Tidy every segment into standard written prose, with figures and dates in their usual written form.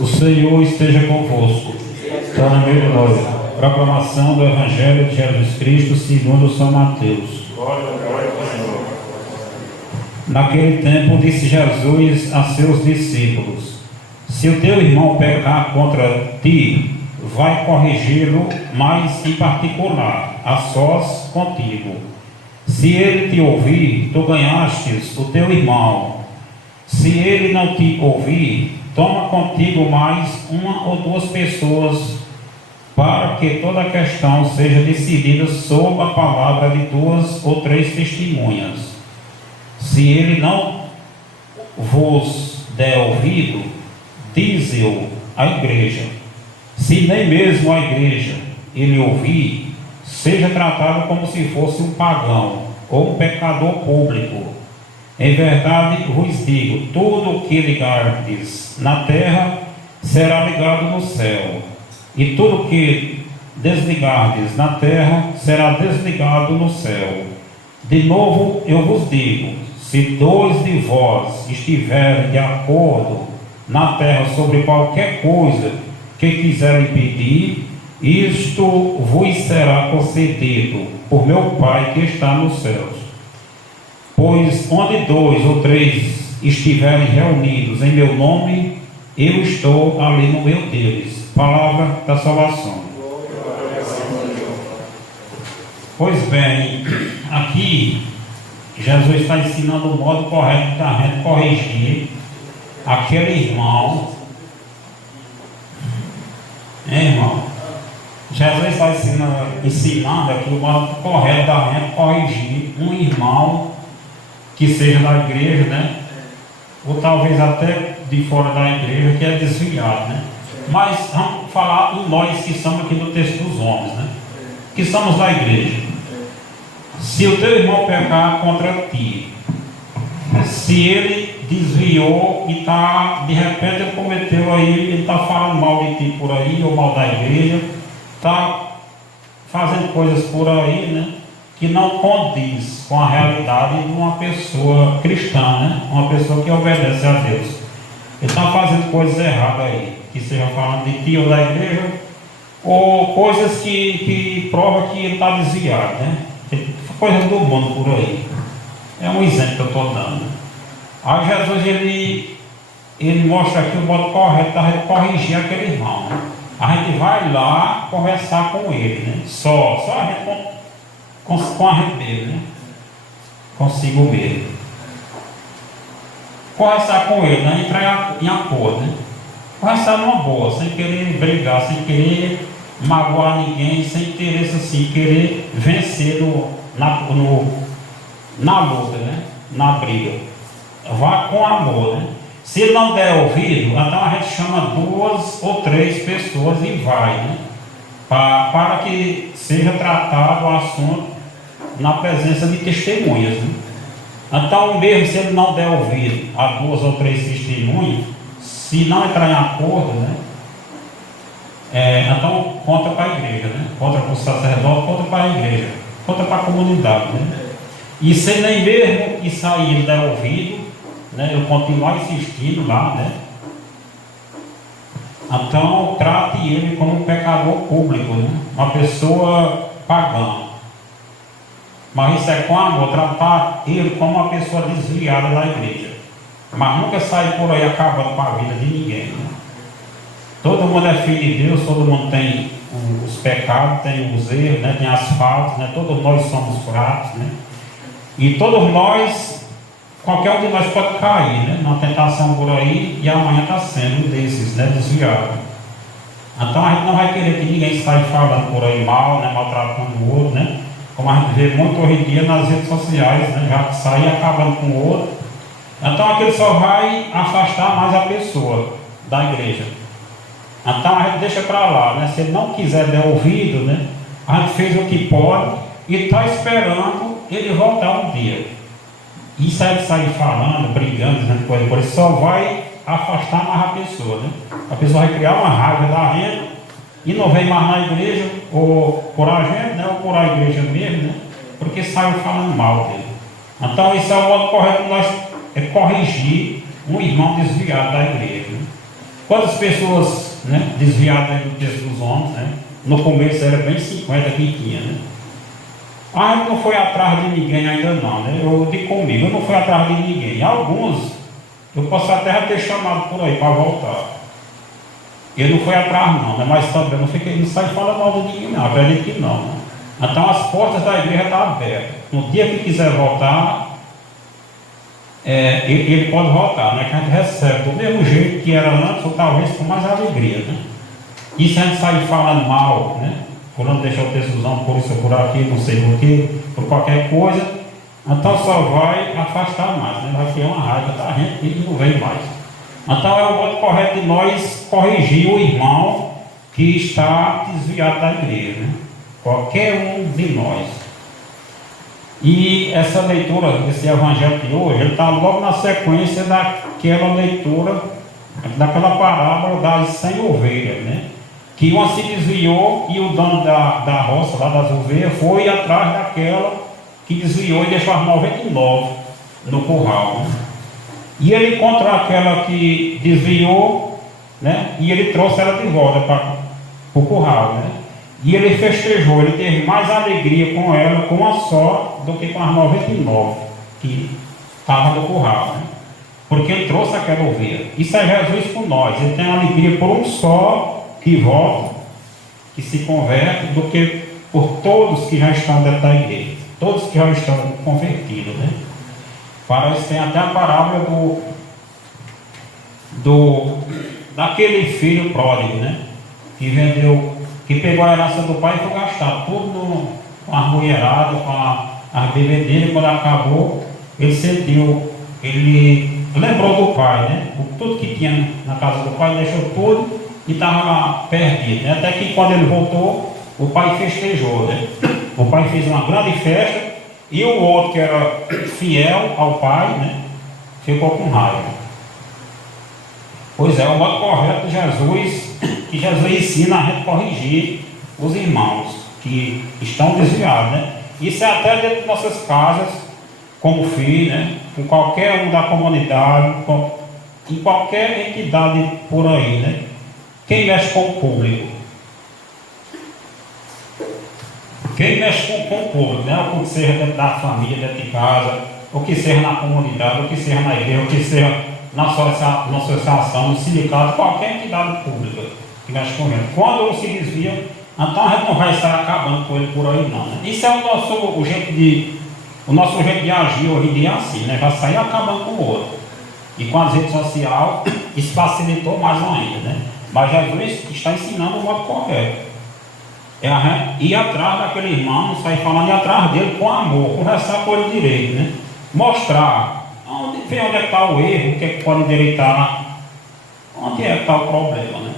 O Senhor esteja convosco. Está no meio de nós. Proclamação do Evangelho de Jesus Cristo segundo São Mateus. Glória ao Senhor. Naquele tempo disse Jesus a seus discípulos: se o teu irmão pecar contra ti, vai corrigi-lo, mas em particular, a sós contigo. Se ele te ouvir, tu ganhastes o teu irmão. Se ele não te ouvir, toma contigo mais uma ou duas pessoas, para que toda a questão seja decidida sob a palavra de duas ou três testemunhas. Se ele não vos der ouvido, dize-o à igreja. Se nem mesmo a igreja ele ouvir, seja tratado como se fosse um pagão ou um pecador público. Em verdade vos digo, tudo o que ligardes na terra será ligado no céu, e tudo o que desligardes na terra será desligado no céu. De novo eu vos digo, se dois de vós estiverem de acordo na terra sobre qualquer coisa que quiserem pedir, isto vos será concedido por meu Pai que está nos céus. Pois onde dois ou três estiverem reunidos em meu nome, eu estou ali no meio deles. Palavra da salvação. Pois bem, aqui Jesus está ensinando o modo correto da gente corrigir aquele irmão. Irmão? Jesus está ensinando aqui o modo correto da gente corrigir um irmão que seja da igreja, né? Ou talvez até de fora da igreja, que é desviado, né? Mas vamos falar em nós que estamos aqui no texto dos homens, né? Que somos da igreja. Se o teu irmão pecar contra ti, se ele desviou e está, de repente ele cometeu aí, ele está falando mal de ti por aí, ou mal da igreja, está fazendo coisas por aí, né? Que não condiz com a realidade de uma pessoa cristã, né? Uma pessoa que obedece a Deus. Ele está fazendo coisas erradas aí, que seja falando de ti ou da igreja, ou coisas que provam que ele está desviado, né? Coisas do mundo por aí. É um exemplo que eu estou dando. Aí Jesus ele mostra aqui o modo correto da gente corrigir aquele irmão, né? A gente vai lá conversar com ele, né? Só a gente com a gente mesmo, né? Consigo mesmo. Conversar com ele, né? Entrar em acordo, né? Conversar numa boa, sem querer brigar, sem querer magoar ninguém, sem interesse assim, querer vencer na luta, né? Na briga. Vá com amor, né? Se ele não der ouvido, então a gente chama duas ou três pessoas e vai, né? Para que seja tratado o assunto na presença de testemunhas, né? Então, mesmo se ele não der ouvido a duas ou três testemunhas, se não entrar em acordo, né? Então conta para a igreja, né? Conta para o sacerdote, conta para a igreja, conta para a comunidade, né? E se nem mesmo isso aí ele der ouvido, né? Eu continuar insistindo lá, né? Então trate ele como um pecador público, né? Uma pessoa pagã. Mas isso é com amor, tratar ele como uma pessoa desviada da igreja. Mas nunca sair por aí acabando com a vida de ninguém, né? Todo mundo é filho de Deus, todo mundo tem os pecados, tem os erros, né? Tem as faltas, né? Todos nós somos fracos, né? E todos nós, qualquer um de nós pode cair, né? Numa tentação por aí, e amanhã está sendo um desses, né? Desviado. Então a gente não vai querer que ninguém saia falando por aí mal, né? Maltratando o outro, né? Como a gente vê muito hoje em dia nas redes sociais, né? Já sai acabando com o outro. Então aquele só vai afastar mais a pessoa da igreja. Então a gente deixa para lá, né? Se ele não quiser dar ouvido, né? A gente fez o que pode e está esperando ele voltar um dia. E se ele sair falando, brigando, dizendo coisa por isso, só vai afastar mais a pessoa, né? A pessoa vai criar uma raiva da gente e não vem mais na igreja, ou por a gente, né? Ou por a igreja mesmo, né? Porque saiu falando mal dele. Então esse é o modo correto de nós corrigir um irmão desviado da igreja, né? Quantas pessoas, né, desviadas do texto dos homens, né? No começo era bem 50 que tinha, né? A gente não foi atrás de ninguém ainda não, né? Eu digo comigo, eu não fui atrás de ninguém. Alguns, eu posso até ter chamado por aí para voltar. Ele não foi atrás não, né? Mas também não sai falando mal de ninguém não, acredito que não, né? Então as portas da igreja estão abertas. No dia que quiser voltar, ele pode voltar, né? Que a gente recebe do mesmo jeito que era antes, ou talvez com mais alegria, né? E se a gente sair falando mal, né? Fulano deixou o textozão por isso ou por aqui, não sei por quê, por qualquer coisa, então só vai afastar mais, né? Vai ter uma raiva da gente e não vem mais. Então é o modo correto de nós corrigir o irmão que está desviado da igreja, né? Qualquer um de nós. E essa leitura desse evangelho de hoje, ele está logo na sequência daquela leitura, daquela parábola das 100 ovelhas, né? Que uma se desviou e o dono da roça, lá das ovelhas, foi atrás daquela que desviou e deixou as 99 no curral, né? E ele encontrou aquela que desviou, né? E ele trouxe ela de volta para o curral, né? E ele festejou, ele teve mais alegria com ela, com uma só, do que com as 99 que estavam no curral, né? Porque ele trouxe aquela ovelha. Isso é Jesus com nós. Ele tem alegria por um só que volta, que se converte, do que por todos que já estão dentro da igreja, todos que já estão convertidos, né? Para isso tem até a parábola daquele filho pródigo, né? Que pegou a herança do pai e foi gastar tudo com as mulheradas, com as bebedeiras. Quando acabou, ele lembrou do pai, né? Tudo que tinha na casa do pai, deixou tudo e estava perdido, né? Até que quando ele voltou, o pai festejou, né? O pai fez uma grande festa e o outro, que era fiel ao pai, né? Ficou com raiva. Pois é, o modo correto de Jesus, que Jesus ensina a gente corrigir os irmãos que estão desviados, né? Isso é até dentro de nossas casas, como filho, né? Com qualquer um da comunidade, em qualquer entidade por aí, né? Quem mexe com o público? Quem mexe com o público, né? O que seja dentro da família, dentro de casa, o que seja na comunidade, o que seja na igreja, o que seja na associação, no sindicato, qualquer entidade pública que mexe com ele. Quando ele se desvia, então a gente não vai estar acabando com ele por aí não, né? Isso é o nosso jeito de agir hoje em dia assim, né? Vai sair acabando com o outro. E com as redes sociais, isso facilitou mais ainda, né? Mas Jesus está ensinando o modo correto. É a gente ir atrás daquele irmão, não sair falando, ir atrás dele com amor, conversar com ele direito, né? Mostrar ver onde é que está o erro, o que é que pode endireitar, onde é que está o problema, né?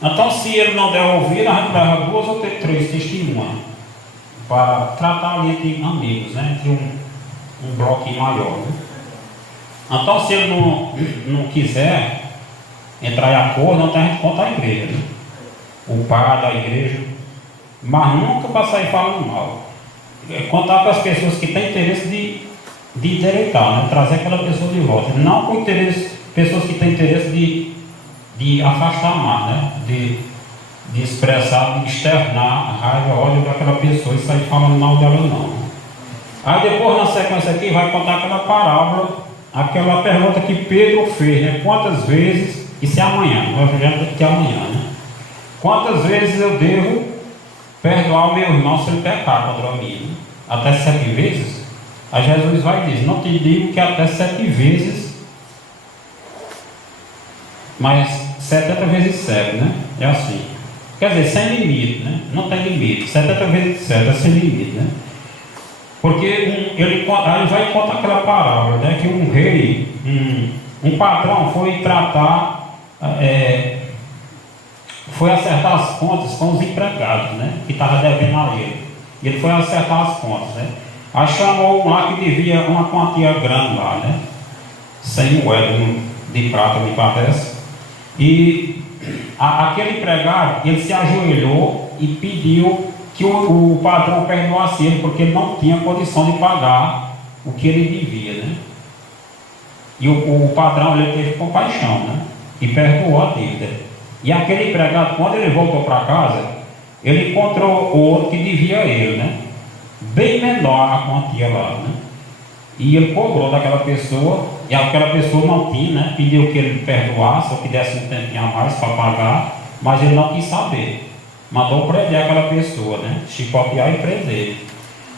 Então, se ele não der ouvido, a gente leva 2 ou 3 testemunhas para tratar ali entre amigos, né? Entre um bloquinho maior, né? Então, se ele não quiser entrar em acordo, então a gente conta a igreja, né? O pai da igreja, mas nunca para sair falando mal. Contar para as pessoas que têm interesse de endireitar, né? Trazer aquela pessoa de volta, não com interesse, pessoas que têm interesse de afastar mais, né? De expressar, de externar a raiva, ódio daquela pessoa e sair falando mal dela não. Aí depois na sequência aqui vai contar aquela parábola, aquela pergunta que Pedro fez, né? Quantas vezes, isso é amanhã, nós vamos que é amanhã, né? Quantas vezes eu devo perdoar o meu irmão se ele pecar contra mim? Né? Até 7 vezes? Aí Jesus vai dizer, não te digo que até 7 vezes, mas 70 vezes 7, né? É assim. Quer dizer, sem limite, né? Não tem limite. 70 vezes 7 é sem limite, né? Porque ele vai contar aquela parábola, né? Que um rei, um patrão foi tratar, foi acertar as contas com os empregados, né? Que estavam devendo a ele. E ele foi acertar as contas, né? Aí chamou um lá que devia uma quantia grande lá, né? 100 moedas de prata, me parece. E aquele empregado, ele se ajoelhou e pediu que o patrão perdoasse ele, porque ele não tinha condição de pagar o que ele devia, né? E o patrão, ele teve compaixão, né? e perdoou a dívida. E aquele empregado, quando ele voltou para casa, ele encontrou o outro que devia a ele, né? Bem menor a quantia lá, né? E ele cobrou daquela pessoa, e aquela pessoa não tinha, né? Pediu que ele perdoasse ou que desse um tempinho a mais para pagar, mas ele não quis saber. Mandou prender aquela pessoa, né? Chicotear e prender.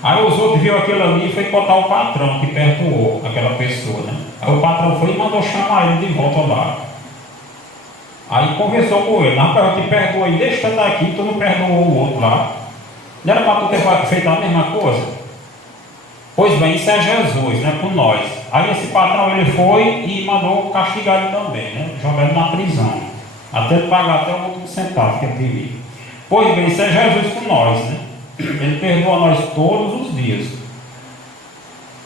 Aí os outros viram aquilo ali e foi contar o patrão que perdoou aquela pessoa, né? Aí o patrão foi e mandou chamar ele de volta lá. Aí conversou com ele: rapaz, eu te perdoo aí, deixa eu estar aqui, tu não perdoou o outro lá. Não era para tu ter feito a mesma coisa? Pois bem, isso é Jesus, né, com nós. Aí esse patrão ele foi e mandou castigar ele também, né, jogar ele na prisão, até ele pagar até o último centavo que ele devia. Pois bem, isso é Jesus com nós, né? Ele perdoa nós todos os dias.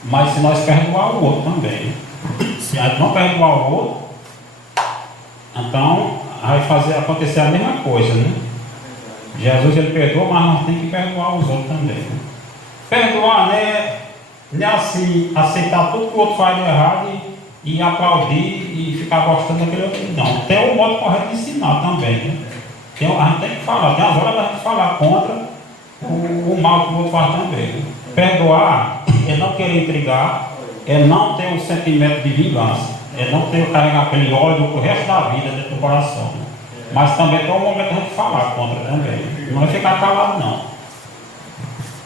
Mas se nós perdoar o outro também, né? Se a gente não perdoar o outro, então vai fazer acontecer a mesma coisa, né? Jesus ele perdoa, mas nós temos que perdoar os outros também, né? Perdoar, né? Não é assim, aceitar tudo que o outro faz de errado e aplaudir e ficar gostando daquele outro. Não, tem o modo correto de ensinar também, né? A gente tem que falar, tem as horas da gente falar contra o mal que o outro faz também, né? Perdoar é não querer intrigar, é não ter um sentimento de vingança, é não ter carregar aquele ódio pro resto da vida dentro do coração, né? Mas também tem um momento de a gente falar contra também, não é ficar calado não.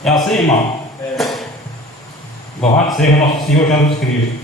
É assim, irmão? Louvado seja nosso Senhor Jesus Cristo.